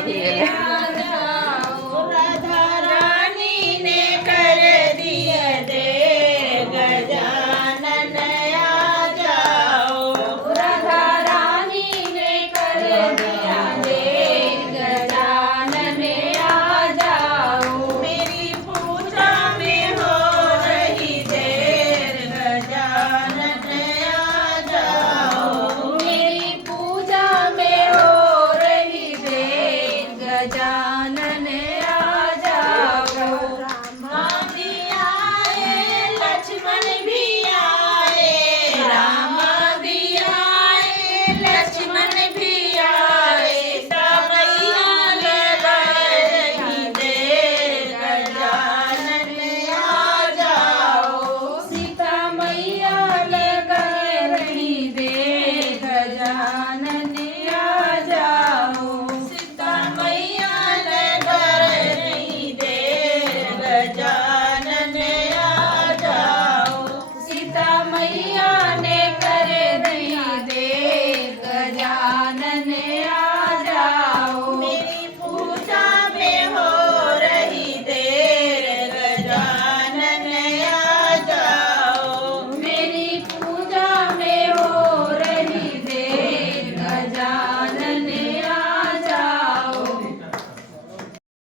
माला भी ले ले। राधा रानी ने कर दिया दे गजानन आ जाओ। राधा रानी ने कर दिया दे गजानन आ जाओ। मेरी पूजा में हो रही देर गजानन आ जाओ। मेरी पूजा में हो रही देर गजानन आ जाओ। राम भी आए लक्ष्मण भी आए। राम भी आए लक्ष्मण भी आए। मैया लगा रही देर गजानन आ जाओ। सीता मैया लगा रही देर गजानन आ जाओ। सीता मैया लगा रही देर गजानन आ जाओ। सीता मैया ने कर दी देर गजानन आ